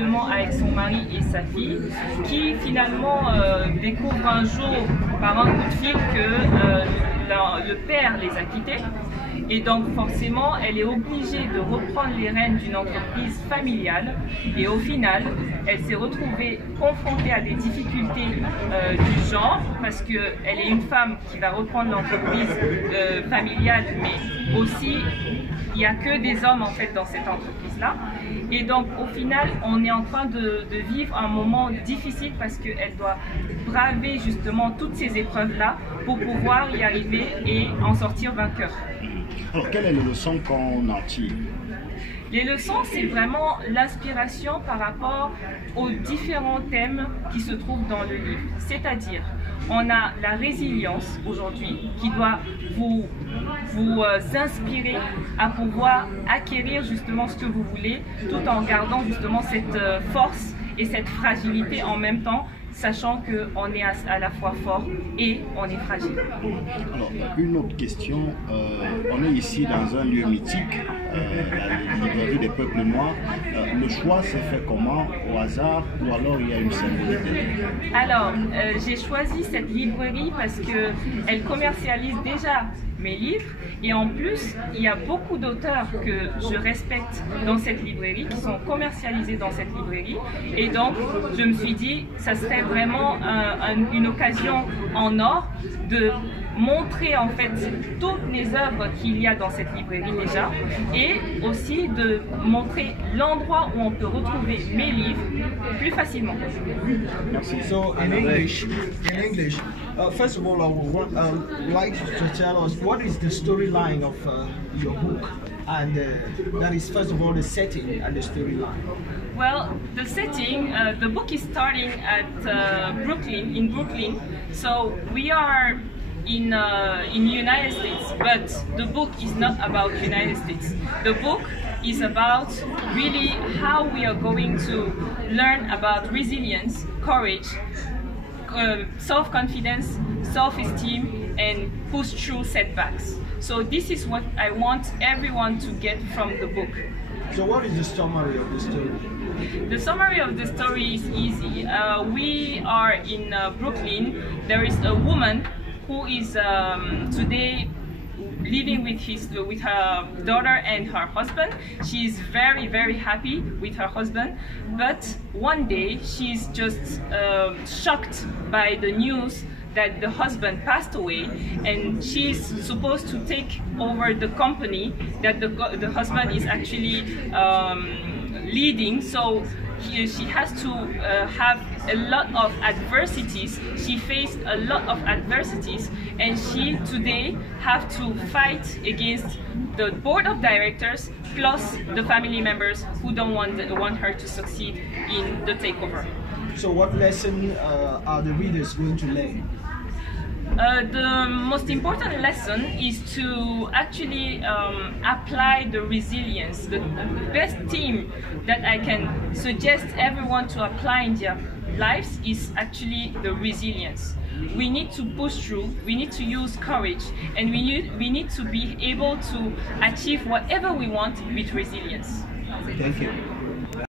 paisiblement avec son mari et sa fille, qui finalement découvre un jour par un coup de fil que le père les a quittés. Et donc forcément, elle est obligée de reprendre les rênes d'une entreprise familiale. Et au final, elle s'est retrouvée confrontée à des difficultés du genre, parce qu'elle est une femme qui va reprendre l'entreprise familiale, mais aussi, il n'y a que des hommes en fait dans cette entreprise-là. Et donc au final, on est en train de vivre un moment difficile parce qu'elle doit braver justement toutes ces épreuves-là pour pouvoir y arriver et en sortir vainqueur. Alors, quelle est la leçon qu'on en tire? Les leçons, c'est vraiment l'inspiration par rapport aux différents thèmes qui se trouvent dans le livre. C'est-à-dire, on a la résilience aujourd'hui qui doit vous inspirer à pouvoir acquérir justement ce que vous voulez, tout en gardant justement cette force et cette fragilité en même temps, sachant qu'on est à la fois fort et on est fragile. Alors, une autre question, on est ici dans un lieu mythique, la librairie des peuples noirs. Le choix s'est fait comment? Au hasard ou alors il y a une symbolisation? Alors, j'ai choisi cette librairie parce qu'elle commercialise déjà mes livres et en plus il y a beaucoup d'auteurs que je respecte dans cette librairie qui sont commercialisés dans cette librairie et donc je me suis dit ça serait vraiment une occasion en or de montrer en fait toutes les œuvres qu'il y a dans cette librairie déjà et aussi de montrer l'endroit où on peut retrouver mes livres plus facilement. Merci. So in English, first of all, I would like to tell us what is the storyline of your book, and that is first of all the setting and the storyline. Well, the setting, the book is starting at Brooklyn, in Brooklyn. So we are in United States, but the book is not about United States. The book is about really how we are going to learn about resilience, courage, self-confidence, self-esteem, and push through setbacks. So this is what I want everyone to get from the book. So what is the summary of the story? The summary of the story is easy. We are in Brooklyn. There is a woman who is today living with her daughter and her husband. She is very, very happy with her husband, but one day she's just shocked by the news that the husband passed away, and she's supposed to take over the company that the husband is actually leading. So she has to have a lot of adversities. She faced a lot of adversities, and she today have to fight against the board of directors plus the family members who don't want her to succeed in the takeover. So what lesson are the readers going to learn? The most important lesson is to actually apply the resilience. The best thing that I can suggest everyone to apply in their lives is actually the resilience. We need to push through, we need to use courage, and we need to be able to achieve whatever we want with resilience. Thank you.